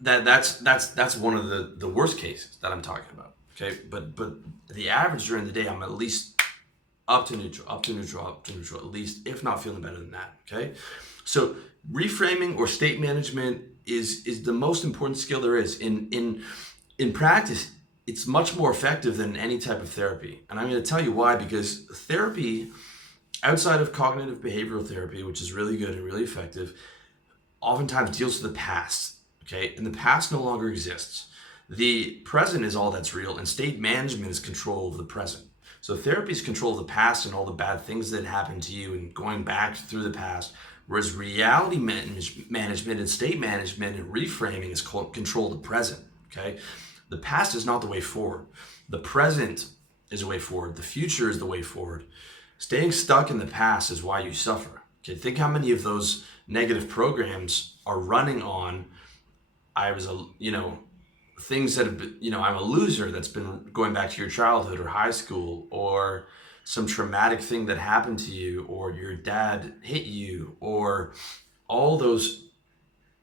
that's one of the worst cases that I'm talking about. Okay, but the average during the day, I'm at least up to neutral, up to neutral, up to neutral, at least, if not feeling better than that. Okay, so reframing or state management is the most important skill there is in practice. It's much more effective than any type of therapy, and I'm going to tell you why. Because therapy, outside of cognitive behavioral therapy, which is really good and really effective, oftentimes deals with the past. Okay, and the past no longer exists. The present is all that's real, and state management is control of the present. So therapy is control of the past and all the bad things that happened to you and going back through the past. Whereas reality management and state management and reframing is called control of the present. Okay, the past is not the way forward. The present is the way forward. The future is the way forward. Staying stuck in the past is why you suffer. Okay, think how many of those negative programs are running on I was a, things that have been, I'm a loser, that's been going back to your childhood or high school, or some traumatic thing that happened to you, or your dad hit you, or all those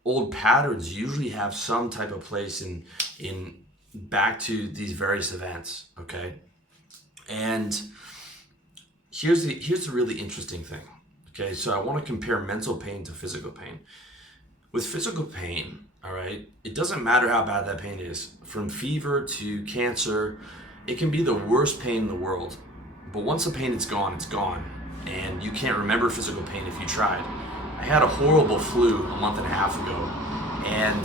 old patterns usually have some type of place in back to these various events. Okay, and here's the really interesting thing. Okay, so I want to compare mental pain to physical pain. With physical pain, all right, it doesn't matter how bad that pain is, from fever to cancer. It can be the worst pain in the world, but once the pain is gone, it's gone, and you can't remember physical pain if you tried. I had a horrible flu a month and a half ago, and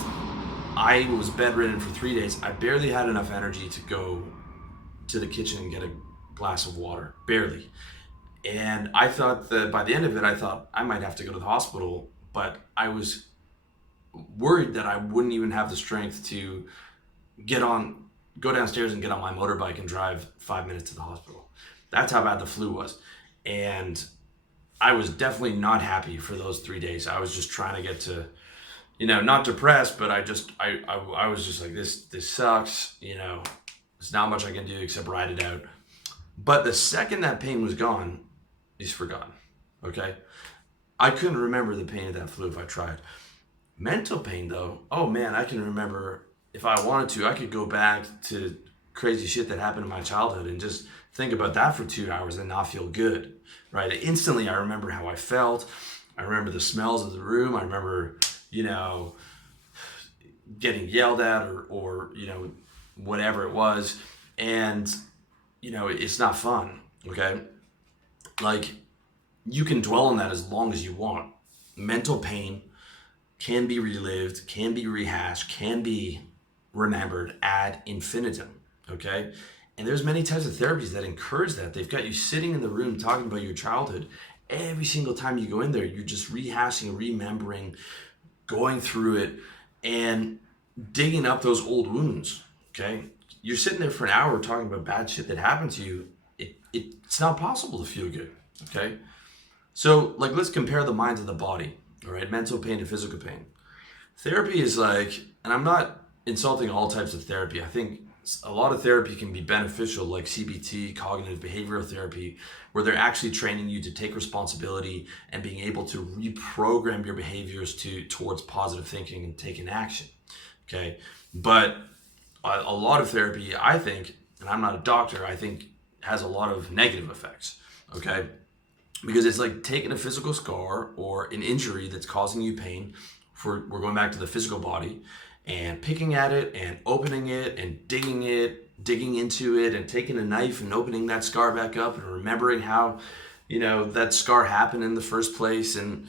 I was bedridden for 3 days. I barely had enough energy to go to the kitchen and get a glass of water, barely. And I thought that by the end of it, I thought I might have to go to the hospital, but I was worried that I wouldn't even have the strength to go downstairs and get on my motorbike and drive 5 minutes to the hospital. That's how bad the flu was. And I was definitely not happy for those 3 days. I was just trying to get to, not depressed, but I was just like, this sucks. There's not much I can do except ride it out. But the second that pain was gone, it's forgotten. Okay? I couldn't remember the pain of that flu if I tried. Mental pain, though, oh man, I can remember. If I wanted to, I could go back to crazy shit that happened in my childhood and just think about that for 2 hours and not feel good, right? Instantly, I remember how I felt. I remember the smells of the room. I remember, getting yelled at or whatever it was. And, it's not fun, okay? Like, you can dwell on that as long as you want. Mental pain can be relived, can be rehashed, can be remembered ad infinitum, okay? And there's many types of therapies that encourage that. They've got you sitting in the room talking about your childhood. Every single time you go in there, you're just rehashing, remembering, going through it, and digging up those old wounds, okay? You're sitting there for an hour talking about bad shit that happened to you. It's not possible to feel good, okay? So, let's compare the mind to the body. All right, mental pain to physical pain. Therapy is like, and I'm not insulting all types of therapy. I think a lot of therapy can be beneficial, like CBT, cognitive behavioral therapy, where they're actually training you to take responsibility and being able to reprogram your behaviors towards positive thinking and taking action. Okay, but a lot of therapy, I think, and I'm not a doctor, I think has a lot of negative effects. Okay. Because it's like taking a physical scar or an injury that's causing you pain, we're going back to the physical body, and picking at it and opening it and digging into it and taking a knife and opening that scar back up and remembering how, that scar happened in the first place, and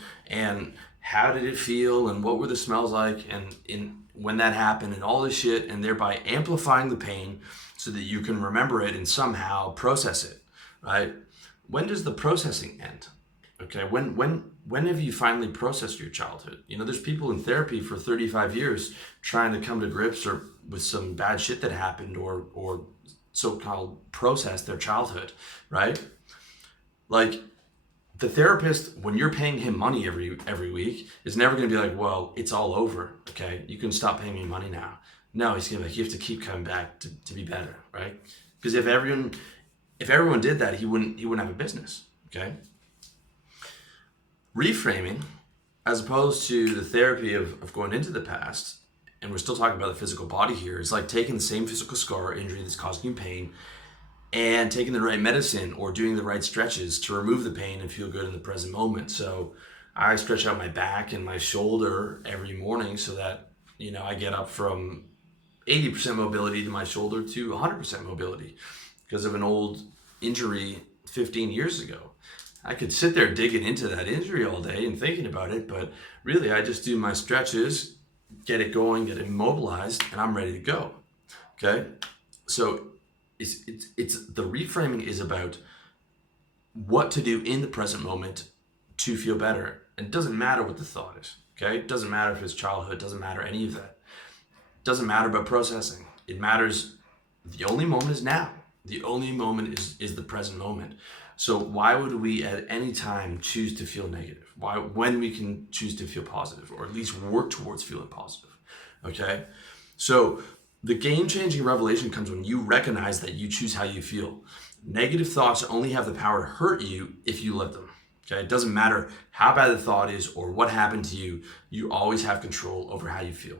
how did it feel and what were the smells like and when that happened and all this shit, and thereby amplifying the pain so that you can remember it and somehow process it, right? When does the processing end? Okay, when have you finally processed your childhood? There's people in therapy for 35 years trying to come to grips with some bad shit that happened or so-called process their childhood, right? Like, the therapist, when you're paying him money every week, is never going to be like, well, it's all over, okay? You can stop paying me money now. No, he's going to be like, you have to keep coming back to be better, right? Because if everyone did that, he wouldn't have a business, okay? Reframing, as opposed to the therapy of going into the past, and we're still talking about the physical body here, is like taking the same physical scar or injury that's causing you pain and taking the right medicine or doing the right stretches to remove the pain and feel good in the present moment. So I stretch out my back and my shoulder every morning so that, I get up from 80% mobility to my shoulder to 100% mobility because of an old injury 15 years ago. I could sit there digging into that injury all day and thinking about it, but really I just do my stretches, get it going, get it mobilized, and I'm ready to go. Okay? So it's the reframing is about what to do in the present moment to feel better. And it doesn't matter what the thought is. Okay? It doesn't matter if it's childhood, it doesn't matter any of that. It doesn't matter about processing. It matters, the only moment is now. The only moment is the present moment. So why would we at any time choose to feel negative? Why, when we can choose to feel positive, or at least work towards feeling positive? Okay? So the game-changing revelation comes when you recognize that you choose how you feel. Negative thoughts only have the power to hurt you if you let them. Okay? It doesn't matter how bad the thought is or what happened to you. You always have control over how you feel.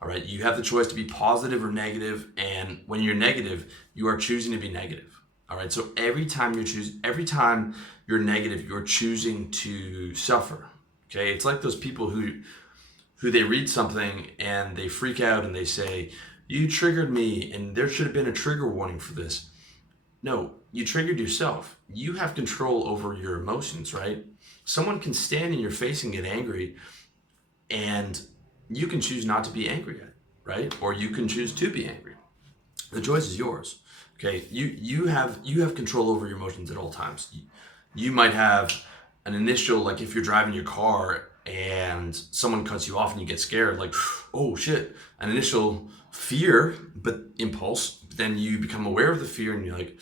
All right? You have the choice to be positive or negative, and when you're negative, you are choosing to be negative. All right? So every time you're negative, you're choosing to suffer. Okay? It's like those people who they read something and they freak out and they say, "You triggered me, and there should have been a trigger warning for this." No, you triggered yourself. You have control over your emotions, right? Someone can stand in your face and get angry, and you can choose not to be angry at it, right? Or you can choose to be angry. The choice is yours. Okay, you have control over your emotions at all times. You might have an initial, like if you're driving your car and someone cuts you off and you get scared, like, oh shit, an initial fear, but impulse. Then you become aware of the fear and you're like,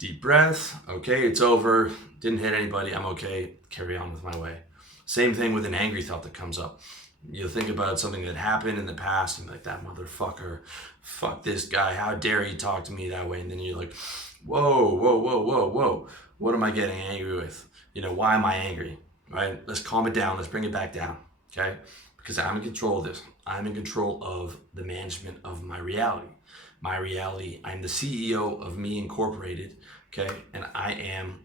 deep breath, okay, it's over, didn't hit anybody, I'm okay, carry on with my way. Same thing with an angry thought that comes up. You'll think about something that happened in the past and be like, that motherfucker, fuck this guy, how dare he talk to me that way? And then you're like, whoa, what am I getting angry with? Why am I angry, right? Let's calm it down, let's bring it back down, okay? Because I'm in control of this. I'm in control of the management of my reality. My reality, I'm the CEO of Me Incorporated, okay? And I am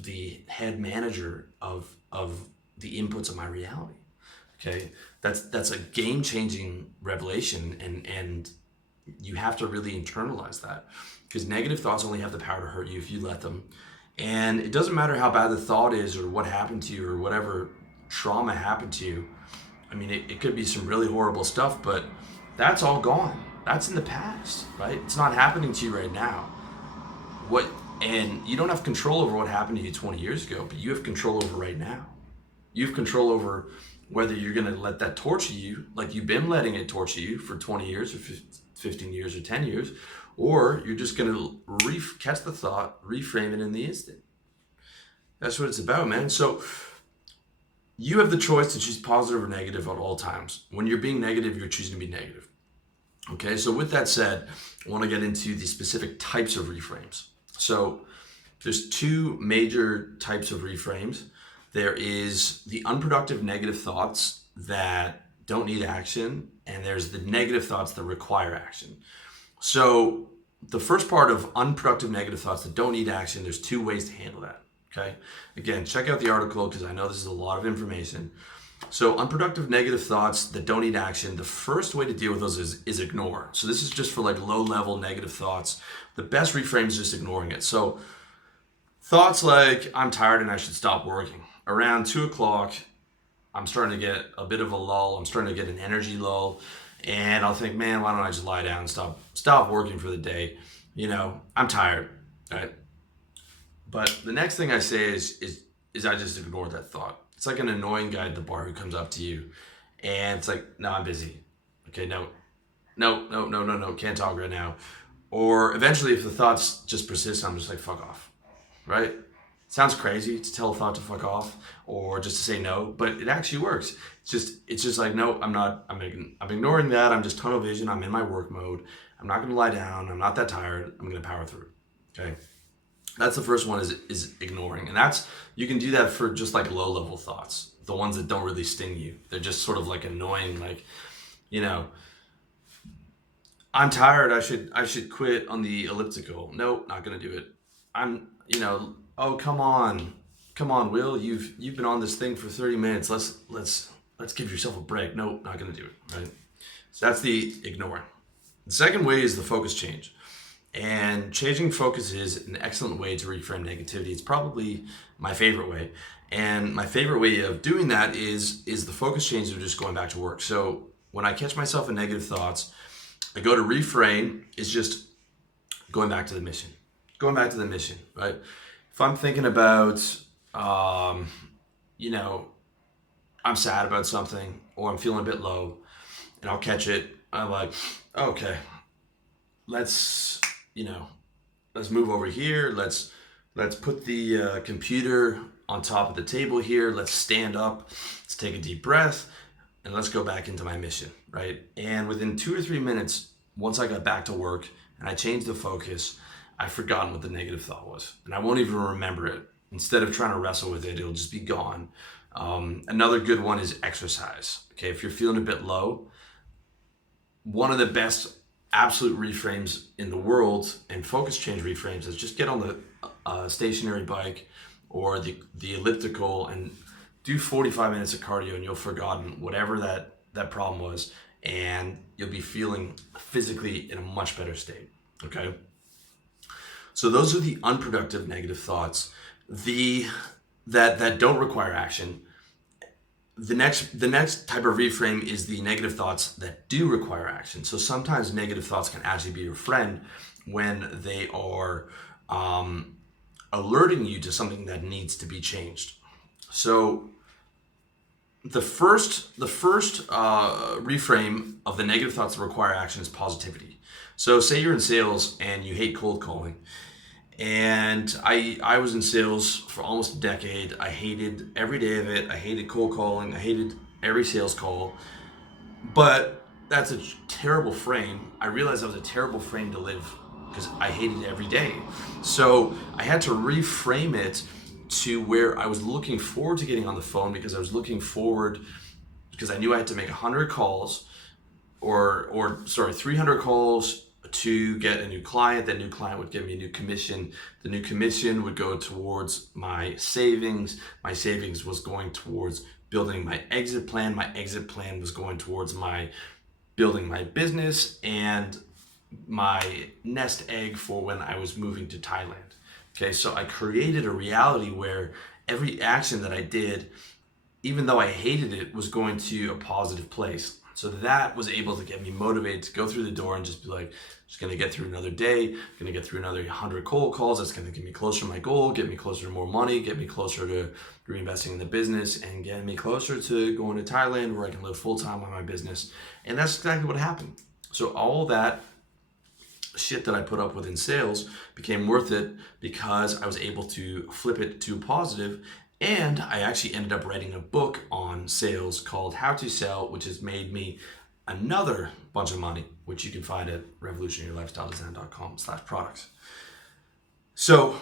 the head manager of the inputs of my reality. Okay, that's a game-changing revelation, and you have to really internalize that, because negative thoughts only have the power to hurt you if you let them. And it doesn't matter how bad the thought is or what happened to you or whatever trauma happened to you. I mean, it could be some really horrible stuff, but that's all gone. That's in the past, right? It's not happening to you right now. And you don't have control over what happened to you 20 years ago, but you have control over right now. You have control over whether you're going to let that torture you, like you've been letting it torture you for 20 years or 15 years or 10 years, or you're just going to catch the thought, reframe it in the instant. That's what it's about, man. So you have the choice to choose positive or negative at all times. When you're being negative, you're choosing to be negative. Okay, so with that said, I want to get into the specific types of reframes. So there's two major types of reframes. There is the unproductive negative thoughts that don't need action, and there's the negative thoughts that require action. So the first part of unproductive negative thoughts that don't need action, there's two ways to handle that, okay? Again, check out the article because I know this is a lot of information. So unproductive negative thoughts that don't need action, the first way to deal with those is ignore. So this is just for like low-level negative thoughts. The best reframe is just ignoring it. So thoughts like, I'm tired and I should stop working. Around 2 o'clock, I'm starting to get a bit of a lull. I'm starting to get an energy lull. And I'll think, man, why don't I just lie down and stop working for the day? I'm tired, right? But the next thing I say is I just ignore that thought. It's like an annoying guy at the bar who comes up to you and it's like, no, I'm busy. Okay, no, can't talk right now. Or eventually if the thoughts just persist, I'm just like, fuck off, right? Sounds crazy to tell a thought to fuck off or just to say no, but it actually works. It's just like, no, I'm ignoring that. I'm just tunnel vision. I'm in my work mode. I'm not going to lie down. I'm not that tired. I'm going to power through. Okay. That's the first one is ignoring. And you can do that for just like low level thoughts, the ones that don't really sting you. They're just sort of like annoying, like, I'm tired. I should quit on the elliptical. Nope, not gonna do it. Oh, come on, Will. You've been on this thing for 30 minutes. Let's give yourself a break. Nope, not gonna do it. Right. So that's the ignore. The second way is the focus change. And changing focus is an excellent way to reframe negativity. It's probably my favorite way. And my favorite way of doing that is the focus change of just going back to work. So when I catch myself in negative thoughts, I go to reframe is just going back to the mission. Going back to the mission, right? If I'm thinking about, um, you know, I'm sad about something or I'm feeling a bit low, and I'll catch it. I'm like, okay, let's, you know, let's move over here. Let's put the computer on top of the table here. Let's stand up. Let's take a deep breath, and let's go back into my mission, right? And within 2 or 3 minutes, once I got back to work and I changed the focus, I've forgotten what the negative thought was, and I won't even remember it. Instead of trying to wrestle with it, it'll just be gone. Another good one is exercise. Okay, if you're feeling a bit low, one of the best absolute reframes in the world and focus change reframes is just get on the stationary bike or the elliptical and do 45 minutes of cardio, and you'll have forgotten whatever that problem was, and you'll be feeling physically in a much better state. Okay, so those are the unproductive negative thoughts, that don't require action. The next type of reframe is the negative thoughts that do require action. So sometimes negative thoughts can actually be your friend when they are alerting you to something that needs to be changed. So the first reframe of the negative thoughts that require action is positivity. So say you're in sales and you hate cold calling. And I was in sales for almost a decade. I hated every day of it. I hated cold calling. I hated every sales call. But that's a terrible frame. I realized that was a terrible frame to live because I hated it every day. So I had to reframe it to where I was looking forward to getting on the phone, because I was looking forward because I knew I had to make 100 calls or 300 calls to get a new client. That new client would give me a new commission. The new commission would go towards my savings. My savings was going towards building my exit plan. My exit plan was going towards my building my business and my nest egg for when I was moving to Thailand. Okay, so I created a reality where every action that I did, even though I hated it, was going to a positive place. So that was able to get me motivated to go through the door and just be like, just gonna get through another day, gonna get through another 100 cold calls. That's gonna get me closer to my goal, get me closer to more money, get me closer to reinvesting in the business, and get me closer to going to Thailand where I can live full time on my business. And that's exactly what happened. So all that shit that I put up with in sales became worth it because I was able to flip it to positive. And I actually ended up writing a book on sales called How to Sell, which has made me another bunch of money, which you can find at revolutionarylifestyledesign.com/products. So